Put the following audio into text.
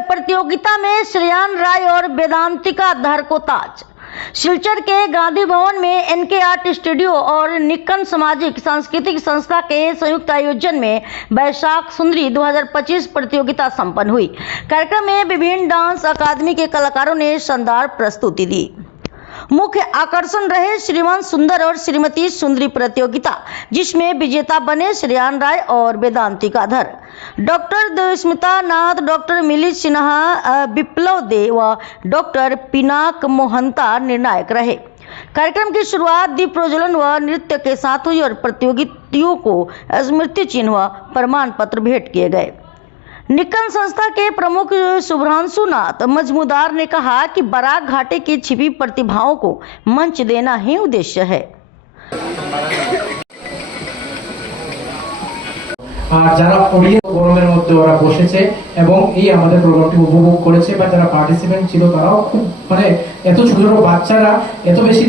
प्रतियोगिता में श्रेयान राय और वेदांतिका धर को ताज। सिलचर के गांधी भवन में एनके आर्ट स्टूडियो और निक्कन सामाजिक सांस्कृतिक संस्था के संयुक्त आयोजन में बैशाख सुंदरी 2025 प्रतियोगिता संपन्न हुई। कार्यक्रम में विभिन्न डांस अकादमी के कलाकारों ने शानदार प्रस्तुति दी। मुख्य आकर्षण रहे श्रीमान सुंदर और श्रीमती सुंदरी प्रतियोगिता, जिसमें विजेता बने श्रेयान राय और वेदांतिका धर। डॉक्टर देवस्मिता नाथ, डॉक्टर मिलिंद सिन्हा, विप्लव दे व डॉक्टर पिनाक मोहंता निर्णायक रहे। कार्यक्रम की शुरुआत दीप प्रज्वलन व नृत्य के साथ हुई और प्रतियोगियों को स्मृति चिन्ह व प्रमाण पत्र भेंट किए गए। निक्कन संस्था के प्रमुख शुभ्रांशु नाथ मजमूदार ने कहा कि बराक घाटी की छिपी प्रतिभाओं को मंच देना ही उद्देश्य है। যারা অডিয়েন্স গরমের মধ্যে ওরা বসেছে এবং এই আমাদের প্রোগ্রামটি উপভোগ করেছে বা যারা পার্টিসিপেন্ট ছিল তারাও খুব এত ছোট ছোট বাচ্চারা এত বেশি